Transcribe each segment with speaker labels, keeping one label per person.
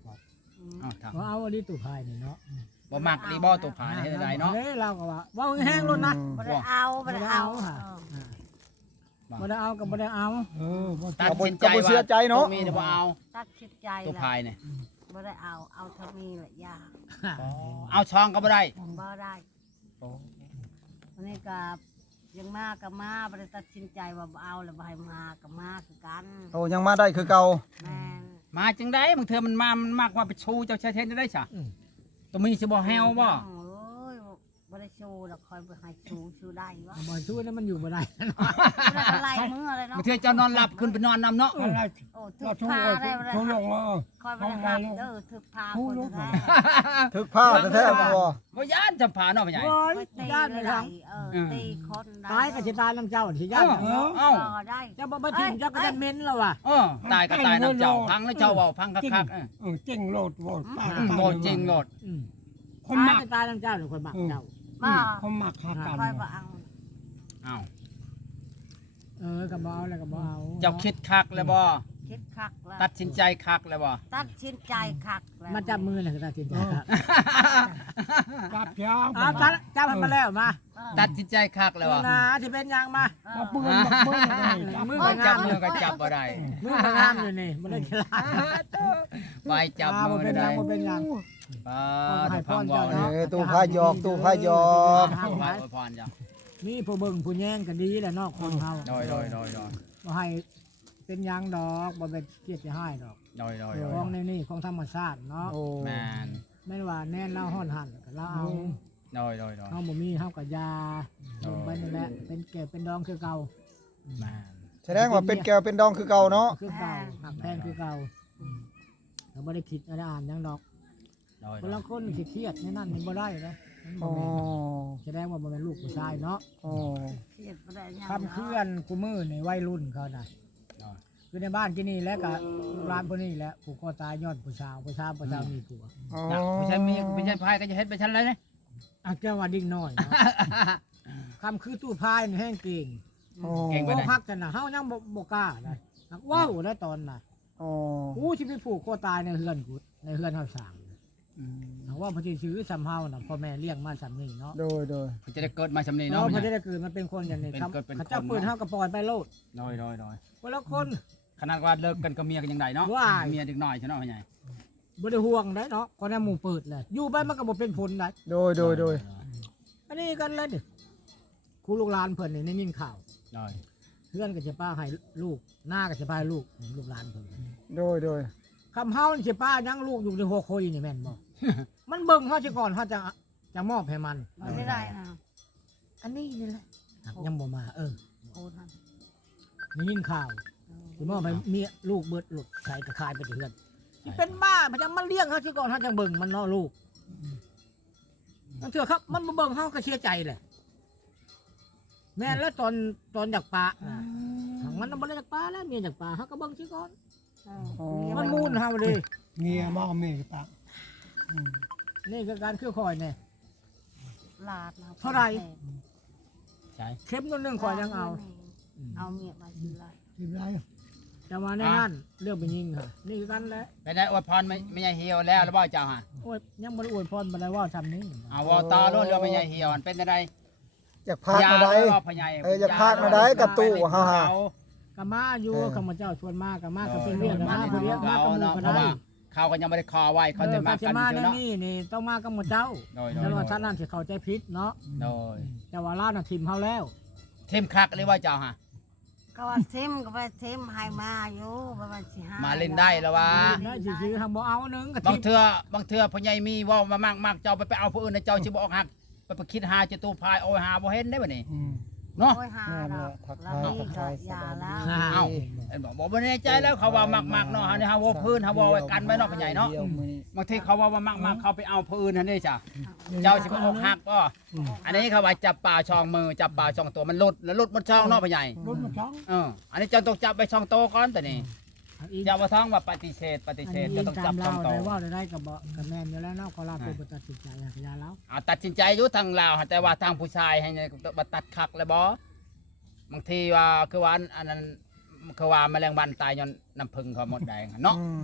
Speaker 1: ว่าเอาอันนี้ตัวพายนี่เนาะ
Speaker 2: บ่มักรีบ่ตัวผาให้ได้เนาะ
Speaker 1: เราก็ว่าแห้งรุ่นนะ
Speaker 3: บ่ได้เอาบ่ได้เอา
Speaker 1: บ่ได้เอาก็บ่ได้เอา
Speaker 2: ตัดสินใจว่า
Speaker 4: เสียใจเนาะ
Speaker 2: มีแต่บ่เอา
Speaker 3: ตัดสินใจ
Speaker 2: ตัว
Speaker 3: แล้ว
Speaker 2: พายเนี่ย
Speaker 3: บ่ได้เอาเท่านี้แหละยาก
Speaker 2: เอาช่องก็บ่ได้
Speaker 3: บ่ได้วันนี้ก็ยังมาก็มาบ่ได้ตัดสินใจว่าบ่เอาแล้วบ่ให้มาก็มาคือกัน
Speaker 4: โอ้ยังมาได้คือเก่า
Speaker 3: แม่น
Speaker 2: มาจังได๋บางเทื่อมันมากว่าไปชูเจ้าชายเทนได้ซะตัวมีสิบ่แฮวบ่
Speaker 3: โอ้ยบ่ได้ชูแล้วคอยบ่ให้ชูได้วะ
Speaker 1: บ่ช่วยนั้นมันอยู่บ่ได้
Speaker 3: บ่ได้อะไรมืออะไรเนาะ
Speaker 2: บางเทื่อเจ้านอนหลับขึ้นไปนอนนำเนาะ
Speaker 3: โอ้ถึกพาได้บ่ได้คอยบ่ได้หักถึกพาคนแท้
Speaker 4: ถึกผ้าแท้ๆบ่
Speaker 2: บ่ย่านจำผาเนาะพ่อใหญ่
Speaker 1: โอ้ย
Speaker 3: ตี
Speaker 1: ญาติ
Speaker 3: เล
Speaker 1: เลย ย
Speaker 3: ได้
Speaker 1: ทั้ง
Speaker 3: ตีคนได้
Speaker 1: ตายก็สิตายนำเจ้าสิญาติ
Speaker 2: เอ้า
Speaker 3: ได้
Speaker 1: เจ้าบ่ทิ้งเจ้าก็จะเม้นแล้วว่ะ
Speaker 2: ตายก็ตายน้ำเจ้าพังแล้วเจ้าเว้าพังคักๆ
Speaker 5: เจ๋งโลดโลด
Speaker 2: โมจริงโลด
Speaker 5: คนหมัก
Speaker 1: ตายนำเจ้าหรือคนมักเจ้า
Speaker 3: มา
Speaker 5: คนหมักหากัน
Speaker 3: คอยบ่เอา
Speaker 2: อ้าว
Speaker 1: ก็บ่เอาแล้วก็บ่เอา
Speaker 2: เจ้าคิดคักแล้วบ่
Speaker 3: คิดคักแล้ว
Speaker 2: ตัดสินใจคักแล้วบ่
Speaker 3: ตัดสินใจคักแล้ว
Speaker 1: มาจับมือน่ะก็ตัดสินใจครับ
Speaker 5: จับยาว
Speaker 1: จับมาแล้วมา
Speaker 2: ตัดสินใจคักแล้วบ่
Speaker 1: นะที่เป็นยังมา
Speaker 5: มาปืนมาปืนจับ
Speaker 1: มือ
Speaker 2: ก็
Speaker 1: ก็
Speaker 2: จั
Speaker 1: จั
Speaker 2: บบ มื
Speaker 1: มื
Speaker 2: อ
Speaker 1: อ
Speaker 2: ก็จับบ่ได้
Speaker 1: มือก็งามอยู่นี่บ่ได้กีฬา
Speaker 2: ไว้จับมือ
Speaker 1: เป็น
Speaker 2: ได้
Speaker 1: ยังบ่เป็นยัง
Speaker 2: ป้าถ้าพังบ่
Speaker 4: เอ
Speaker 2: เนาะ
Speaker 4: อตู้ผ้าหยอกตู้ผ้าหยอก
Speaker 2: พาพรจ้ะ
Speaker 1: มีผู้เบิ่งผู้แย่งก็ดีแหละเนาะคนเฮา
Speaker 2: โดย
Speaker 1: บ่ให้เป็นยังดอกบ่เป็นเครียดสิให้ดอก ของในนี่ของธรรมชาติเนาะ
Speaker 4: โอ้
Speaker 2: แม่น
Speaker 1: แม่นว่าแน่นเล่าฮ้อนหั่นก็เราเอา
Speaker 2: โดย
Speaker 1: เฮาบ่มีเฮาก็ยาลงไปนี่แหละเป็นแก่เป็นดองคือเก่า
Speaker 2: แม่น
Speaker 4: แสดงว่าเป็นแก้วเป็นดองคือเก่าเนาะ
Speaker 1: คือเก่าหักแพงคือเก่าเราไม่ได้คิดอะไรอ่านหยังดอก
Speaker 2: โดย
Speaker 1: คนละคนสิเครียดในนั้นมันบ่ได้นะมันบ่
Speaker 4: อ๋อ
Speaker 1: แม่นแสดงว่าบ่แม่นลูกผู้ชายเนาะ
Speaker 4: อ๋อ
Speaker 3: เครียดบ่ได้ยัง
Speaker 1: คำเคลื่อนกูมือในวัยรุ่นเขาน่ะคือในบ้านที่นี่แล้วก็ลูกหลานพวกนี้แหละผูกคอตายย้อนผู้สาวมีผัว
Speaker 4: อ๋อ
Speaker 2: ไม่ใช่พายก็จะเฮ็ดไปชั้นเลยนะ
Speaker 1: อ่ะแก้วว่าดิ้งน้อยเนาะคำคือตู้พายนี่แห้งเก่ง
Speaker 4: อ๋อ
Speaker 1: บ่พักกันน่ะเฮายังบ่กล้านะว้าวได้ตอนน่ะ
Speaker 4: อ๋อ
Speaker 1: กูสิไปผูกคอตายในเฮือนกูในเฮือนเฮาสร้างว่าพอสิซื้อสำเฮาน่ะพ่อแม่เลี้ยงมาสำนี้เนาะ
Speaker 4: โดยโดย
Speaker 2: จะได้เกิดมาสำนี
Speaker 1: เนาะ
Speaker 2: เนาะ
Speaker 1: พอจะได้เกิดมันเป็นคนอย่างนี้ครับ
Speaker 2: เป็นคน
Speaker 1: เขาเจ้าปืนเฮาก็ปล่อยไปโลด
Speaker 2: โดย
Speaker 1: คนละคน
Speaker 2: ขนาดว่าเลิกกันกับเมียกันยังไงเนาะ
Speaker 1: ว้าย
Speaker 2: เมียเด็กน้อยใช่เนาะพ่อใหญ่
Speaker 1: บ่ได้ห่วงได้เนาะคนนั้นหมู่เปิดเลยอยู่ไปมันก็บ่เป็นผลได้
Speaker 4: โดยโดยโดย
Speaker 1: อันนี้กันเลยดิครูลูกหลานเพิ่นนี่ได้ยินข่าว
Speaker 2: โดย
Speaker 1: เพื่อนก็สิป้าให้ลูกหน้าก็สิป้าให้ลูกลูกหลานเพิ่น
Speaker 4: โดยโดย
Speaker 1: คำเฮานี่สิป้ายังลูกอยู่ในหัวโคยนี่แม่นบ่ มันเบิ่งเฮาสิก่อนเฮาจะมอบให้มัน
Speaker 3: มันไม่ได้นะ
Speaker 1: อันนี้นี่แหละยังบ่มา
Speaker 3: โ
Speaker 1: เออ
Speaker 3: อ้ท่าน
Speaker 1: ได้ยินข่าวสิมอบให้เมียลูกเบิดหลุดใส่ตะคายไปเถือนสิเป็นบ้ามันจะมาเลี้ยงเฮาสิก่อนเฮาจังเบิ่งมันเนาะลูกนั่นเถอะครับมันบ่เบิ่งเฮาก็เสียใจแหละแม่นแล้วตอนอยากปะน่ะมันบ่ได้อยากปะแล้วเมียอยากปะเฮาก็เบิ่งสิก่อนมันมูลเฮาดิ
Speaker 5: เมียมอเมียปาก
Speaker 1: นี่คือการคือคอยเนี่ย
Speaker 3: ลาดนะ
Speaker 1: เท่าไหร่
Speaker 2: ใช่
Speaker 1: เข็มตัวหนึงคอยยังเอา
Speaker 3: เอาเมียมาสิไร
Speaker 5: สิบไร
Speaker 1: แต่ว่าในนั้นเรื่องไปยิงค่ะนี่คือกันแหละ
Speaker 2: ไปได้อวยพรไม่ใช่เหี่ยวแล้วหรือเปล่าเจ้าฮะ
Speaker 1: โอ้ยยังบ่ได้อวยพรบ่ได้ว่าทำนี้
Speaker 2: เอาวอตาโลดเรือไม่ใช่เหี่ยวมันเป็นอะไร
Speaker 4: อยากพากมาได้
Speaker 2: พ่อใหญ่
Speaker 4: อยากพากมาได้กับตู้ฮ่า
Speaker 1: ก็มาอยู่ข้าพเจ้าชวนมาก็มาก็เป็นเรื่องกันมาผู้เดียวมากับหมู่ก็
Speaker 2: เพราะ
Speaker 1: ได้
Speaker 2: ว่าเขาก็ยังไม่ได้คอไว้เขาจะมา
Speaker 1: สิ
Speaker 2: กัน
Speaker 1: มา
Speaker 2: เนาะ
Speaker 1: นี่ต้องมากับหมู่เจ้า
Speaker 2: โดย
Speaker 1: แต่ว่าท่านนั้นสิเข้าใจผิดเนาะ
Speaker 2: โดย
Speaker 1: แต่ว่าลาวน่ะทิมเฮาแล้ว
Speaker 2: เทมคักหรือว่าเจ้าฮะ
Speaker 3: ก็ว่าเทมก็ไปเทมให้มาอยู่ประมาณสิห้า
Speaker 2: มาเล่นได้แล้ววะ
Speaker 1: ได้สิซื้อทางบ่เอานึงก็
Speaker 2: บาง
Speaker 1: ทิม
Speaker 2: เทื่พ่อใหญ่มีว่ามากเจ้าไปเอาผู้อื่นนะเจ้าสิบ่ออกหักไปคิดหาจะตู้พายโอ้ยหาบ่เห็นได้บ่นี่เนาะ
Speaker 3: โอ้ยหาดอกแล้วนี่ก็ยาแล้ว
Speaker 2: เอ้าบอกบ่แน่ใจแล้วเขาว่ามากๆเนาะเฮานี่เฮาว่าพื้นเฮาว่าไว้กันไว้เนาะพ่อใหญ่เนาะบางทีเขาว่ามากๆเขาไปเอาผู้อื่นนั่นนี่จ้ะเจ้าสิบ่ออกหักบ่อันนี้เขาว่าจับปลาช่องมือจับปลาช่องตัวมันหลุดแล้วหลุดมันช่องเนาะพ่อใหญ่
Speaker 5: รถมาช่อง
Speaker 2: อันนี้เจ้าต้องจับไปช่องโตก่อนแต่นี่
Speaker 1: อีก
Speaker 2: อย่ามาท้องว่าปฏิเสธ
Speaker 1: อัน
Speaker 2: จะ
Speaker 1: นี้
Speaker 2: ต้อง
Speaker 1: ตา
Speaker 2: จับ
Speaker 1: ม
Speaker 2: ช่
Speaker 1: เรา
Speaker 2: องโต
Speaker 1: ได้ว่าได้ก็บ่ก็แม่นอยู่แล้วเนาะขอลาผู้บ่ตัดสินใจอยากยาแล้ว
Speaker 2: ตัดสินใจอยู่ทางลาวแต่ว่าทางผู้ชายให้มาตัดคักแล้วบ่บางทีว่าคือว่าอันนั้นคือว่าแมลงวันตายย้อนน้ำผึ้งเขาหมดแดงเนาะ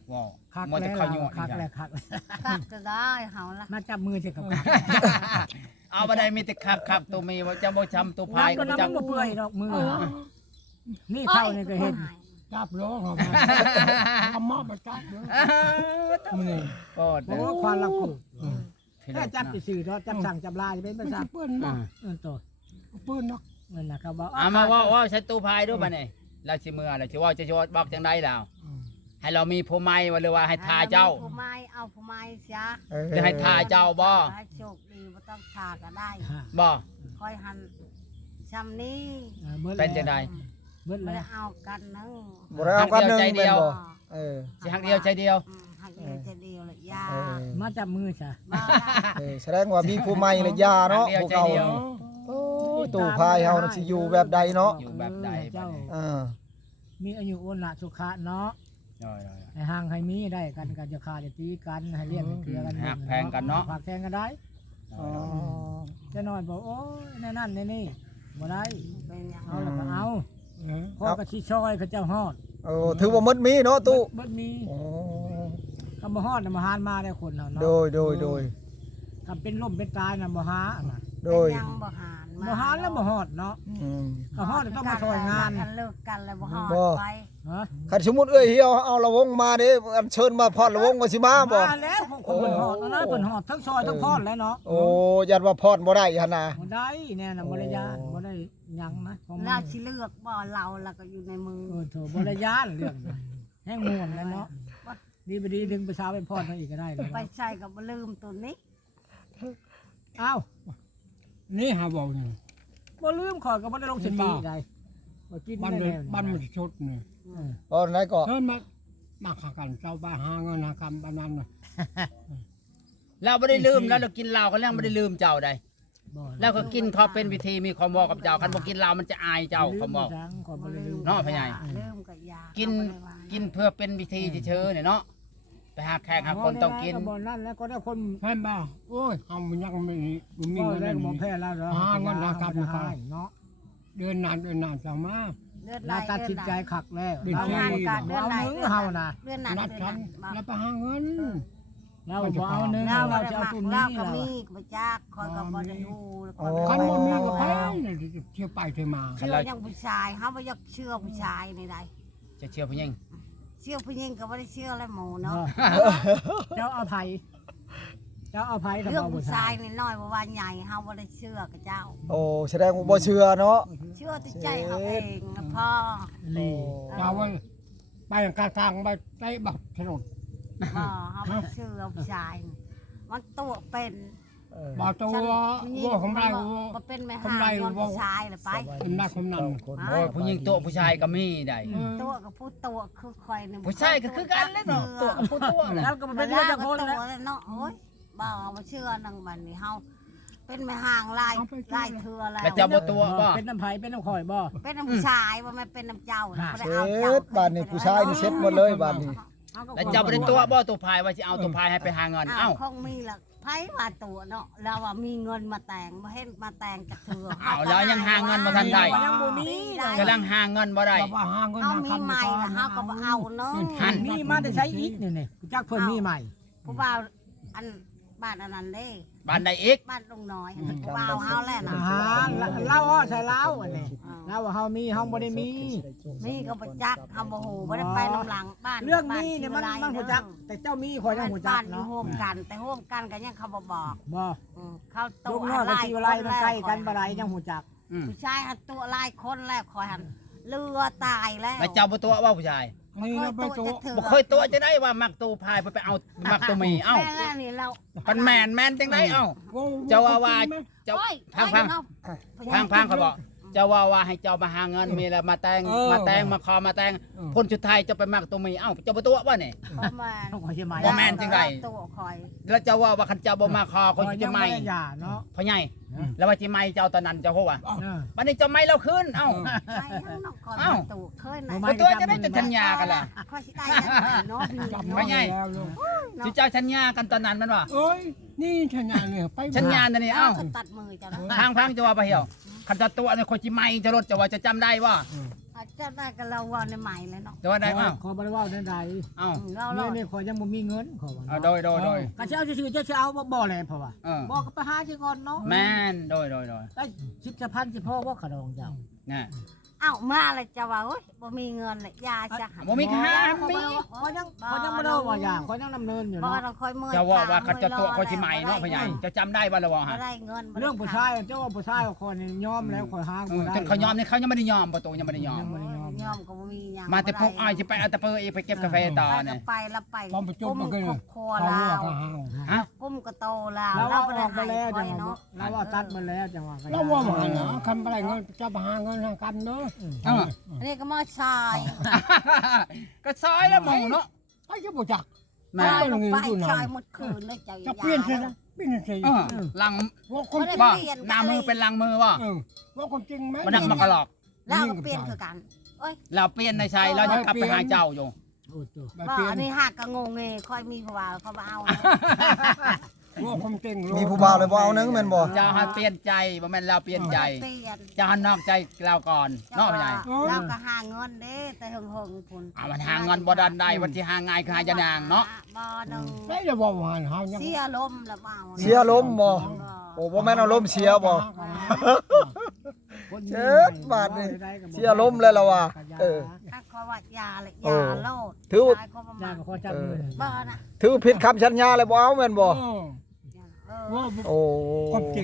Speaker 2: ว้าว
Speaker 1: คัก
Speaker 2: มัน
Speaker 1: แล้
Speaker 2: จะ
Speaker 1: ว
Speaker 2: เข้ายั่ว
Speaker 1: คักแล้วคักแล้ว
Speaker 3: คักจะได้เฮาละ
Speaker 1: มาจับมือสิกับ
Speaker 2: เอาบ่ได้มีแต่คักตัวมีว่าจะบ่ช้ำตัวพายก็
Speaker 1: น้ำ
Speaker 2: จั
Speaker 1: มั
Speaker 2: ง
Speaker 1: นบ่เปื่อยดอกมือนี่เท่านี่ก็เห็น
Speaker 5: จับโลกเขามาทำมอบมาจับเลยมันนี่
Speaker 2: โอ้
Speaker 1: เพราะว่าความรักกู
Speaker 2: พี่
Speaker 1: แค่จับซื่อๆเนาะจับสั่งจับลายเป็น
Speaker 5: มั
Speaker 1: ภาน ษา
Speaker 5: สิเปิ้นเนาะ
Speaker 1: ตัว
Speaker 5: เปิ้นเนาะ
Speaker 1: นั่นนะครับว่า
Speaker 2: เอามาว่าใช้ตัวพายด้วยบัดนี้เราสิมืออะไรสิว่าจะบอกจังได๋แล้วให้เรามีผู้ใหม่ว่าหรือว่าให้ทาเจ้า
Speaker 3: ผู้ไม้เอาผู้ไม้เสีย
Speaker 2: หรือให้ทาเจ้าบ่
Speaker 3: ให้โชคดีบ่ต้องทาก็ได้
Speaker 2: บ่
Speaker 3: คอยหันซ้ำนี้
Speaker 2: เป็นจังได๋
Speaker 1: เบิด
Speaker 3: บ่
Speaker 1: แล้
Speaker 3: ได้
Speaker 1: ว
Speaker 3: เอากันนึง
Speaker 4: บ่ได้เอากันหนึง
Speaker 2: ใจเดี
Speaker 4: แม่น
Speaker 2: ยว
Speaker 4: บ่เออ
Speaker 2: สิหักเดียวใจเดียว
Speaker 3: หักเดียวจะเดียวเลยยา
Speaker 4: เออ
Speaker 1: มาจับมือซะ
Speaker 3: บ้า
Speaker 4: แสดงว่ามีผู้ใหม่เลยยาเนาะพวกเขาโอ้ยตู่พายเฮาน่ะสิอยู่แบบใดเนาะ
Speaker 2: อยู่แบบใด
Speaker 1: เจ้า
Speaker 4: เออ
Speaker 1: มีอายุโอนะสุขะเนาะ
Speaker 2: ได้
Speaker 1: ให้ห่างให้มีได้กันกันจะขาดจะตีกันให้เลี้ยงให้เกลือกัน
Speaker 2: หักแพงกันเนาะ
Speaker 1: หักแพงกันได้
Speaker 4: อ๋อ
Speaker 1: จะน้อยบอกโอ้ยในนั่นในนี่บ่ได้
Speaker 3: เป็นอย่าง
Speaker 1: เอาแล้วก็เอา
Speaker 5: เออ
Speaker 1: พ่อกระชิชอยเขาเจ้าฮอด
Speaker 4: โอ้ถือว่ามึดมีเนาะตู่
Speaker 1: เบิดมี
Speaker 4: โอ้
Speaker 1: คำบ่ฮอดน่ะบ่หานมาได้คนเนาะ
Speaker 4: โดยโดยโดย
Speaker 1: คำเป็นล่มเป็นตายน่ะบ่หาน่ะ
Speaker 4: โดย
Speaker 3: ยังบ่หาน
Speaker 1: บ่หานแล้วบ่ฮอดเนาะ
Speaker 4: อืม
Speaker 1: ก็ฮอดต้องมาซอยงาน
Speaker 3: กันเลิกกันแล้วบ่ฮอด
Speaker 4: บ่
Speaker 3: ไป
Speaker 1: ฮะ
Speaker 4: คันสมมุติเอ้ยเฮียเอาละวงมาเด้อันเชิญมาพอดละวงมาสิมาบ่
Speaker 1: มาแล้วของคนเพิ่นฮอดแล้วนะเพิ่นฮอดทั้งซอยทั้งพอดแล้วเนาะ
Speaker 4: โอ้ยันว่าพอดบ่ได้หั่นน่ะ
Speaker 1: บ่ได้แน่น่ะบ่ได้ยานบ่ได้หยังนะของ
Speaker 3: เราสิเลือกบ่เราแล้วก็อยู่ในมือ
Speaker 1: โถบ่ได้ยานเรื่องนั้นแห้งม่วนแล้วเนาะดีบ่ดีดึงไปสาวไปพอดมาอีกก็ได้เลย
Speaker 3: ไปใส่ก็บ่ลืมตัวนี้
Speaker 1: อ้าว
Speaker 5: นี่หาเว้านี่
Speaker 1: บ่ลืมข่อยก็บ่ได้ลงสติได้บ่กิน
Speaker 5: บ้าน
Speaker 1: ได้
Speaker 5: มัน
Speaker 1: แล้ว
Speaker 5: บ้านมันชุดนี่
Speaker 4: ตอนไหนก็
Speaker 5: เพิ่นมาขากันเจ้าบ้าหาเงินหากรรมปานนั้นน่ะ
Speaker 2: เราไม่ได้ลืมแล้วเรากินเหล้ากันแล้วไม่ได้ลืมเจ้าใด
Speaker 1: บ่
Speaker 2: แล้วก็กินเขาเป็นวิธีมีความบอกกับเจ้าคันบ่กินเหล้ามันจะอายเจ้าความบอก
Speaker 1: ข่อยบ่ได้ลืม
Speaker 2: เนาะพ่อใหญ่
Speaker 3: ลืมก็ยา
Speaker 2: กิน
Speaker 3: เอาไปว่า
Speaker 2: กินเพื่อเป็นวิธีเฉยๆเนี่ยเนาะไปหาแขกหาคนต้องกิน
Speaker 1: บ่นั่นแล้วก็ได้คน
Speaker 5: แม่นบ่โอ้ยเฮามันยังไม่มี
Speaker 1: บ่
Speaker 5: เงิน
Speaker 1: ได้
Speaker 5: ได้
Speaker 1: บ่แพ้แล้วเหรอ
Speaker 5: หาเงินหากรรม
Speaker 1: หาเนาะ
Speaker 5: เดือนนานจังมา
Speaker 3: เลือดไหล
Speaker 1: เราตัดสินใจคักแล้ว
Speaker 5: เดือน
Speaker 3: เอางานการเลือด
Speaker 1: เอา
Speaker 3: ไหล
Speaker 1: มึงเฮาน่ะ
Speaker 3: เลือดหนัก
Speaker 5: นัด
Speaker 3: เลือด
Speaker 5: กัน
Speaker 3: หนัก
Speaker 5: แล้วไปหาเงิน
Speaker 1: เราบ่เอานึง
Speaker 3: เรา
Speaker 1: เรา
Speaker 3: บ่
Speaker 1: จะ
Speaker 3: ได้
Speaker 1: เอา
Speaker 3: มัก
Speaker 1: ตุ้ม
Speaker 3: เรา
Speaker 1: นี้
Speaker 3: ก็
Speaker 1: เรา
Speaker 3: มีก็บ่จักคอยก็บ่ได้ดูคอย
Speaker 5: คันบ่มีก็ไป
Speaker 3: แล้ว
Speaker 5: เที่ยวไปเที่ยวมา
Speaker 3: เชื่อยังผู้ชายเฮาบ่อยากเชื่อผู้ชายในใด
Speaker 2: จะเชื่อผู้หญิง
Speaker 3: เชื่อผู้หญิงก็บ่ได้เชื่อแล้วหมู่เนาะ
Speaker 1: เจ้าอภัยเจ้าอภัยกับ
Speaker 3: เรื่อง
Speaker 1: เรา
Speaker 3: ผู้ชายนี่น้อยบ่ว่าใหญ่เฮาบ่ได้เชื่อกับเจ้า
Speaker 4: โอ้แสดงว่าบ่เชื่อเนาะ
Speaker 3: เชื่อที่ใจเฮาเองนะพ่อ
Speaker 1: นี่
Speaker 5: เราว่าไปกลางไปไปบักถนน
Speaker 3: พ่อเฮาบ่เชื่อผู้ชายนี่มันตัวเป็น
Speaker 5: บ่ตัว
Speaker 3: ผู้หญิง
Speaker 5: ว่าของไร
Speaker 3: บ่เป็นแม่
Speaker 5: ผม
Speaker 3: ห้า
Speaker 5: ได้
Speaker 3: งย้อน
Speaker 5: ว่า
Speaker 3: ผู้ชายเลยไป
Speaker 5: เป็นนักคนนั้น
Speaker 2: โอ้ยผู้หญิงตัวผู้ชายก็มีได้
Speaker 3: ตัวกับผู้ตัวคือคอยนี่
Speaker 2: ผู้ชายก็คือกันเลยเนาะตัวกับผู้ตัวน่ะ
Speaker 1: แล้วก็มัน
Speaker 3: เป็
Speaker 1: เป็น น
Speaker 3: เรื่
Speaker 1: เรื่
Speaker 3: อ
Speaker 1: อง ง
Speaker 3: จา
Speaker 1: จาก ก
Speaker 3: ค
Speaker 1: คน น
Speaker 3: แล้
Speaker 1: แล้ว ว
Speaker 3: เนาะโอ้ยบ่เอามาเชื่อนังบัดนี้เฮาเป็นแม่ห้างลายลายเทือแล้ว
Speaker 2: แล้วเจ้าบ่ตัวบ่
Speaker 1: เป็นน้ำไผ่เป็นน้ำข่อยบ่
Speaker 3: เป็นน้ำผู้ชายว่ามันเป็นน้ำเจ้านะบ่ได้
Speaker 4: เช็
Speaker 3: เอาเจ้า
Speaker 4: ดบ้านนี้ผู้ชายนี่เช็ดหมดเลยบ้านนี้
Speaker 2: แล้วเจ้าบ่ได้ตัวบ่ตัวพายว่าสิเอาตัวพายให้ไปหาเงิน
Speaker 3: เอ้า
Speaker 2: เอ้า
Speaker 3: คงมีละไผว่าตัวเนาะเราว่ามีเงินมาแต่งบ่เห็นมาแต่งกับเธอ
Speaker 2: เอาแล้วยังหาเงินบ่ทันได้
Speaker 1: ยังบ่มี
Speaker 2: กำลังหาเงินบ่ได้
Speaker 5: ว่าหาเงิน
Speaker 3: เฮา
Speaker 5: หา
Speaker 3: มี
Speaker 5: คำ
Speaker 3: ใหม่ละเฮาก็บ่เอาเนาะ
Speaker 2: หั่น
Speaker 1: มีมาแต่ใช้อีกนี่จักเพิ่นมีใหม่
Speaker 3: ผู้บ่าวอันบ้านอันนั้นเด้
Speaker 2: บ้านใดอีก
Speaker 3: บ้านลุงน้อยผู้บ่าวเฮาแหละนะ
Speaker 1: อาหารเล่าอ้อใส่เล่าอันนี้เล่าว่าเฮามีเฮาบ่ได้มี
Speaker 3: มีก็บ่จักเฮาบ่ฮู้บ่ได้ไปน้ำหลังบ้าน
Speaker 1: เรื่องมีเนี่ยมันหูจัก แต่เจ้ามีข่อยยังหูจั
Speaker 3: บ้าก นอยู่
Speaker 1: เนาะ
Speaker 3: โฮมกันแต่โฮมกันก็ยังเขาบ่บอก
Speaker 1: บ่
Speaker 3: เขา
Speaker 1: ลู
Speaker 3: ตัว
Speaker 1: กน้อยกับชีวไลมันใกล้กันบ่ไรยังหูจัก
Speaker 2: อืม
Speaker 3: ผู้ชายหันตัวหลายคนแล้วคอยหันเรือตายแล้ว
Speaker 2: แล้วเจ้าบ่ตัวว่าผู้ชาย
Speaker 5: นี่เราไปตัว
Speaker 2: บ่เคยตัวจะได้ว่ามักตัวพายไปเอามักตัวมีเอ้า
Speaker 3: แม่นี่เรา
Speaker 2: ปันแม่นจังไดเอ้า เจ้าว่าเจ้า
Speaker 3: โอ้ย
Speaker 2: พังเขาบอกเจ้าว่าให้เจ้ามาหาเงินมีแล้วมาแต่งมาขอมาแต่งคนสุดท้ายจะไปมักตัวมีเอ้าเจ้าบ่ตัวว่านี่
Speaker 3: ประมาณ
Speaker 1: ต้องขอใช่ไหม
Speaker 2: บ่แม่นจังใด
Speaker 3: ตัวคอย
Speaker 2: แล้วเจ้าว่าคันเจ้าบ่มาขอคนจะไม่
Speaker 1: หย่าเนาะ
Speaker 2: พ่อใหญ่แล้วว่าสิไม่เจ้าตอนนั้นเจ้าฮู้ว่า
Speaker 1: เออ
Speaker 2: บัดนี้เจ้าไม่เราขึ้นเอ้า
Speaker 3: ไปทั้งนอกคอย
Speaker 2: เอ้า
Speaker 3: ตัวเคยไหน
Speaker 1: บ่
Speaker 2: บ่ตัวจะได้จะสัญญากันล่ะ
Speaker 3: คอยสิได้ยังไงเนาะพี่
Speaker 5: จับ
Speaker 3: เนาะ
Speaker 2: ไม่ใหญ่
Speaker 5: แล้วลูก
Speaker 2: สิเจ้าสัญญากันตอนนั้นมันว่า
Speaker 5: เอ้ยนี่ชัญญาเนี่ยไป
Speaker 2: สัญญาอันนี้เอ้า
Speaker 3: เขาตัดมือจ้ะนะ
Speaker 2: พังจะว่าบ่เหี่ยวคันจะตัวเนี่ยคนสิไม่จะรถจะว่าจะจำได้ว่า
Speaker 3: ไอ้อาจจะได้กับเราวันในใหม่เลยเนาะ
Speaker 2: แต่ว่าได้เอ้า
Speaker 1: ขอบ่ได้ว่าได้ใด
Speaker 2: เอ้า
Speaker 3: เรา
Speaker 1: นี่ขอยังบ่มีเงินขอว่า
Speaker 2: เอาโดย
Speaker 1: ก็สิเอาซื่อๆจะเอาบ่แลเพราะว่า
Speaker 2: เออ
Speaker 1: บอกก็ไปหาสิก่อนเนาะ
Speaker 2: แม่นโดย
Speaker 1: ได้10จะพันสิพ่อบ่ขะดองเจ้า
Speaker 2: น่ะ
Speaker 3: เอ้ามาเลยจะว่าโอ๊ยบ่มีเงินเลยยาจะ
Speaker 2: บ่มีค่า
Speaker 1: ขอยังบ่ได้ว่าอย่างขอยังดำเนินอยู่
Speaker 3: บ่
Speaker 1: เนาะ
Speaker 3: ต้องคอยมือ
Speaker 2: จะว่าเขาจะตัวเขาสิใหม่เนาะพ่อใหญ่จะจำได้บ่ล่ะว่า
Speaker 3: บ่
Speaker 2: ฮะ
Speaker 3: ได้เงิน
Speaker 1: เรื่องผู้ชายเจ้าว่าผู้ชายคนนี่ยอมแล้วขอหาบ่ได้
Speaker 2: จนเขายอมนี่เขายังไม่ได้ยอมประตูยังไม่ได้ยอม
Speaker 3: ยอมก็บ่มีหยัง
Speaker 2: มาแต่พวกอ้อยสิไปเอาแต่เปอร์ไปเก็บกาแฟต่อเนี่ย
Speaker 3: ไปแล้วไป
Speaker 5: ความประจุมันก็
Speaker 3: ครอบครัว
Speaker 5: เขา
Speaker 3: ลา
Speaker 5: ว่าว เขาหา
Speaker 2: ฮะ
Speaker 3: กุ้มก็โตลาว
Speaker 1: เรา
Speaker 3: เรา
Speaker 1: ว่า
Speaker 3: บ่
Speaker 1: อ
Speaker 3: ได้
Speaker 1: อกไป
Speaker 3: ให้
Speaker 1: แล้วจัง
Speaker 3: เนาะ
Speaker 1: เราว่าตัดมาแล้วจังว่า
Speaker 5: เราว่ามาเนาะคันอะไรเงินจะหาเงินทางกันเนาะ
Speaker 3: อันนี้ก็มาชาย
Speaker 2: ก็ซอยแล้วหมองเนาะ
Speaker 5: ไอ้จะบ่จัก
Speaker 2: แม่
Speaker 3: ไปลงไปชายหมดคืนเลยใจ
Speaker 5: จะเปลี่ยนใช่ไหมเปลี่ยนใช่
Speaker 2: ลัง
Speaker 5: ว่าคน
Speaker 2: บ่หน้ามือเป็นลังมือบ่
Speaker 5: ว่าความจริงไหม
Speaker 2: มันนักมากระหลอก
Speaker 3: แล้วก็เปลี่ยนคือกันเอ้ย
Speaker 2: เราเปลี่ยนในใจเราจะกลับไปหาเจ้าอยู่
Speaker 1: โอ้ตัว
Speaker 3: ว่าอันนี้หักก็งงเงค่อยมีเพราะว่าเขาบ่เอา
Speaker 5: ว่าความจริง
Speaker 4: มีผู้บ่าวเลยบ่เอานึงแม่นบ่
Speaker 2: เจ้าหันเปลี่ยนใจบ่แม่นเราเปลี่ยนใจ
Speaker 3: เปลี่ยน
Speaker 2: เจ้าหันนอกใจเราก่อนเนาะพ่อใหญ่
Speaker 3: เราก็หาเงินเด้แต่หึงพุ่น
Speaker 2: เอามันหาเงินบ่ดันได้วันที่หาง่ายคือหายานางเนาะ
Speaker 3: บ่นึง
Speaker 5: ได้จะว่าหานเฮายัง
Speaker 3: เสียลมแล้วเปล่า
Speaker 4: เสียลมบ่โอ้บ่แม่นเอาลมเสียบ่เจ็ดบาทนี่เสียลมแล้วล่ะว่ะ
Speaker 3: ถ้าเขาว่ายาเลยยาโลด
Speaker 1: ยาก็ขอจับมือ
Speaker 3: บ่นะ
Speaker 4: ถือผิดคำสัญญาเลยบ่เอาแม่นบ่
Speaker 5: ว่า
Speaker 4: โอ้
Speaker 5: ความจริง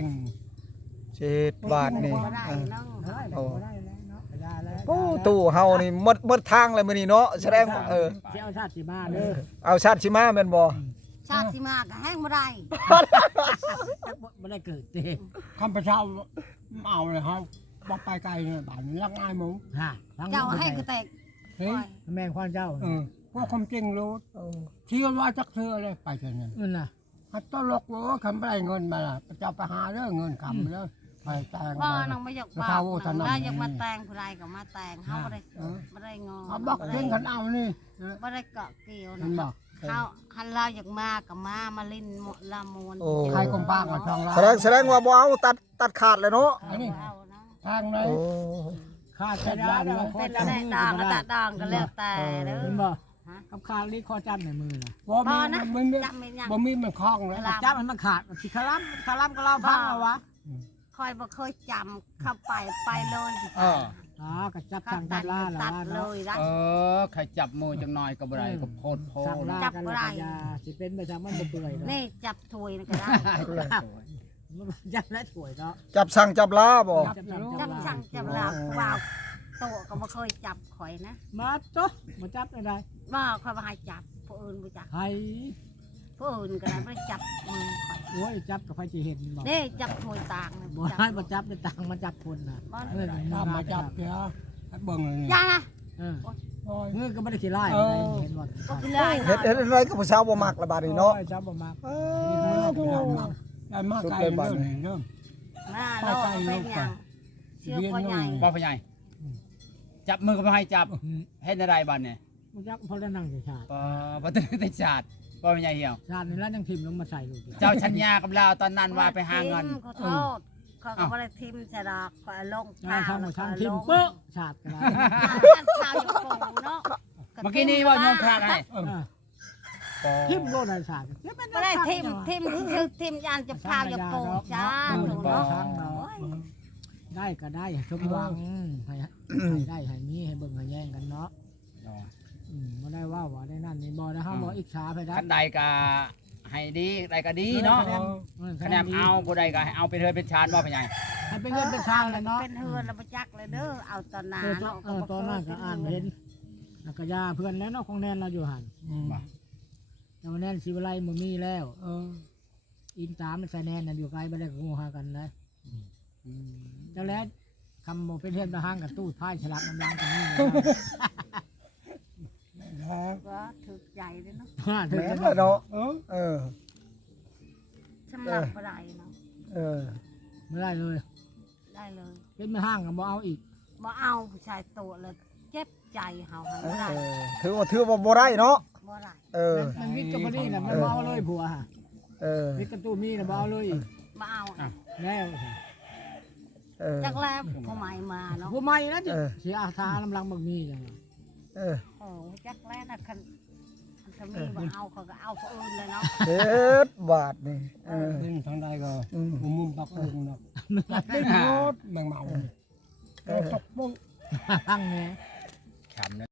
Speaker 4: 7 บาทนี่
Speaker 3: บ่ได้นั่ง
Speaker 1: ได้แล้วเนาะยาแล้ว
Speaker 4: โอ้ตู้เฮานี่หมดทางเลยมื้อนี้เนาะแสดงว่า
Speaker 1: สิเอาชาติสิมาเด้อ
Speaker 4: เอาชาติสิมาแม่นบ่
Speaker 3: ชาติสิมาก็แห้งบ่ได้
Speaker 1: บ่ได้เกิดเด้
Speaker 5: คำประชาเอาเลยเฮาบ่ไปไกลเนี่ยบ้านนี้รักง่ายหมู
Speaker 1: ฮะ
Speaker 3: เจ้าให้ก็แตก
Speaker 5: เฮ้ย
Speaker 1: แม่งความเจ้า
Speaker 5: ว่าความจริงรู้ที่ว่าจักเธอเลยไปเท่านั้น
Speaker 1: นั่นน่ะ
Speaker 5: ฮัตตลกว่าคำไรเงินมาล่ะจะไปหาเรื่องเงินคำแล้วไปแต่ง
Speaker 3: บ่
Speaker 5: มา
Speaker 3: น้องบ่อยากบอกได้อยากมาแต่งผู้ใดก็มาแต่งเฮาบ่ได้งอ
Speaker 5: เอาบักเพ่งกันเอานี่
Speaker 3: บ่ได้เกาะเกี่ยว
Speaker 5: เห็น
Speaker 3: นะ
Speaker 5: บอก
Speaker 3: เฮาคันเราอยากมาก็มาลิ้นละมวน
Speaker 5: ใครกองปากกับทองเรา
Speaker 4: แสดงว่าบ่เอาตัดขาดเลยเนาะ
Speaker 3: อันนี้เอานะ
Speaker 5: ทางไหน
Speaker 4: โอ้
Speaker 1: ขาดไปได้แล้วขอ
Speaker 3: เป็น
Speaker 1: จับ
Speaker 3: แร
Speaker 1: มื
Speaker 3: ก
Speaker 1: อ
Speaker 3: ดองก็
Speaker 1: ได้
Speaker 3: ตะดองก็แล้วแต่เด้อ
Speaker 1: เห็นบ่กับขาดนี่ขอจับในมือน่ะ
Speaker 5: บ่
Speaker 3: บ่
Speaker 5: มี
Speaker 3: นะ
Speaker 5: บ่มี
Speaker 3: จำไม่ยัง
Speaker 5: บ่มีมันคล้องเลย
Speaker 1: จับมันมาขาดสิคาร่ำก็เล่าพังเอาวะ
Speaker 3: คอยบ่เคยจำเข้าไปเลย
Speaker 1: อ๋อก็จับ
Speaker 3: เขา
Speaker 1: สั่ง
Speaker 3: ตั
Speaker 1: ตั
Speaker 3: ด
Speaker 1: ดล่า
Speaker 3: ตั
Speaker 1: ล่ะ
Speaker 3: ดเล
Speaker 1: เนาะ
Speaker 3: ยนะ
Speaker 2: ใครจับมือจังหน่อยก็บ่ได้ก็โพดโพ
Speaker 1: สั่งล่ากันแล้วยาสิเป็นไปทางมันบ่เปื่อยเนาะ
Speaker 3: นี่จับถ้วยก็ได้
Speaker 1: จับและสวยเนาะ
Speaker 4: จับสั่งจับลาบ่
Speaker 3: จับสั่งจับลาว้าวโตก็บ่เคยจับข่อยนะ
Speaker 1: มาโตะมาจับได้
Speaker 3: บ่ค่อยบ่ให้จับผู้อื่นบ่จับ
Speaker 1: ไผ
Speaker 3: ผู้อื่นก็ได้บ่จับมือข่อย
Speaker 1: โอ้ยจับกับไผสิเห็นบ่
Speaker 3: นี่จับถ้วยต่าง
Speaker 1: บ่ให้มาจับได้ตังมาจับคนน่ะ
Speaker 5: ถ้ามาจับเดี๋ยวเบิ่งเลยนี่
Speaker 3: อย่านะ
Speaker 5: โอ้ย
Speaker 1: มือก็บ่ได้ขี้ไล่เห็นบ่
Speaker 3: ก็คือเลย
Speaker 4: เฮ็ดอะไรก็ผู้สาวบ่มักละบาดนี้เนาะ
Speaker 1: จับบ่มัก
Speaker 5: ได้มาไกลเรื่องนี้เรื่อง
Speaker 3: มาโลกเป็นหยังเชื่อพ่อใหญ่
Speaker 2: บ่พ่อใหญ่จับมือก็บ่ให้จับเฮ็ดอะไรบัดเนี่ย
Speaker 1: บ่จักพอได้นั่งชาติ
Speaker 2: บ่ต้องได้ชาติบ่พ่อใหญ่เหี่ยว
Speaker 1: ชาตินี่แล้วยังทิ่มลงมาใส่ลูก
Speaker 2: เจ้าชัญญากับเราตอนนั้นว่าไปหาเงิน
Speaker 3: ขอโทษเขาก็บ่ได้ทิมใส่ดอกข่อยลง
Speaker 1: ทางทางทิ่มเป๊ะชาติก็ได้
Speaker 3: ข้าวอยู่ปูเนาะ
Speaker 2: เมื่อกี้นี้ว่าโยมพระไง
Speaker 1: ทิ่มโลดได้ชาติ
Speaker 3: บ่ได้ทิมคือทิมยานจะพาอยู่ปูจ้าหนูเนาะ
Speaker 1: ได้ก็ได้สมหวังให้ได้ให้มีให้เบิ่งให้แย่งกันเนาะบ่ได้ว่าได้นั่นนี่บ่ได้เฮาบ่อิจฉาไปได้
Speaker 2: คันใดก็ให้ดีใดก็ดีเนาะคะแนนเอาผู้ใดก็ให้เอาไปเถิดเป็นชานบ่พ่อใหญ่
Speaker 1: ให้เป็นเงินเป็นทางเลยเนาะ
Speaker 3: เป็นเฮือนแล้วบ่จักเลยเด้อเอาตอนหน้าเนาะ
Speaker 1: ตอนนั้นก็อ่านเห็นแล้วก็ยาเพื่อนแล้วเนาะของแนนเราอยู่หั่นแต่ว่าแนนสิวิไลบ่มีแล้วอินตามมันใส่แนนน่ะอยู่ไกลบ่ได้ก็งูหากันนะจังแล้วคำบ่เป็นเฮ็ดมาหางกับตู้พายฉลักน้ำล้างกันนี่
Speaker 3: ก็ถูกใจเลยเนาะ
Speaker 1: ถึง
Speaker 4: แม่
Speaker 1: จะ
Speaker 4: น
Speaker 1: บอก
Speaker 4: เนาะเออ
Speaker 3: สำหรับบ่ได้เนาะ
Speaker 4: เออ
Speaker 1: ไม่ได้เลย
Speaker 3: ได้เลย
Speaker 1: เป็นมาห้างก็บ่เอาอีก
Speaker 3: บ่เอาผู้ชายโตเลยเจ็บใจเฮาบ่ได้
Speaker 4: ถือว่าบ่ได้เนาะ
Speaker 3: บ่ได้
Speaker 4: เออ
Speaker 1: มันวิทย์กับพอดีน่ะมันบ่เอาเลยผัวฮะ
Speaker 4: เออ
Speaker 1: วิทย์กับตู้มีน่ะบ่เอาเลยอีก
Speaker 3: บ่เอา
Speaker 1: แล้ว
Speaker 3: จักแล้วผู้ใหม่มาเนาะ
Speaker 1: ผู้ใหม่นะจิเสียอาทาลำลังบักมีจัง
Speaker 3: จักแล้วนะคันถ้ามีบ่เอาเขาก็เอาผู้อื่นเลยเนาะ
Speaker 4: เฮ็ดบาทนี่
Speaker 5: ขึ้นทางใดก็มุมปักองเนาะได้หมดแมงเมาตกปุ้ง
Speaker 1: ตั้งแน่
Speaker 5: เ